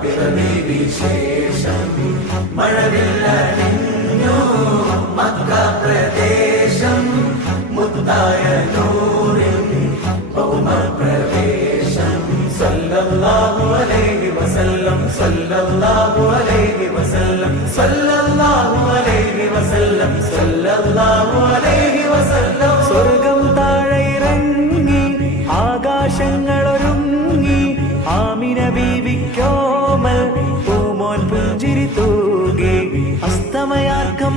പിറവി വിശേഷം മഴവില്ലണിഞ്ഞു മക്ക പ്രദേശം മുത്തായ നൂറിൻ ഭൗമപ്രവേശം സല്ലല്ലാഹു അലൈഹി വസല്ലം സല്ലല്ലാഹു അലൈഹി വസല്ലം സല്ലല്ലാഹു അലൈഹി വസല്ലം സല്ലല്ലാഹു അലൈഹി വസല്ലം. സ്വർഗം താഴെ ഇറങ്ങി ആകാശങ്ങളൊരുങ്ങി ആമിന ബീവിക്കോമൽ പൂമോൻ പുഞ്ചിരി തൂകി അസ്തമയാർക്കം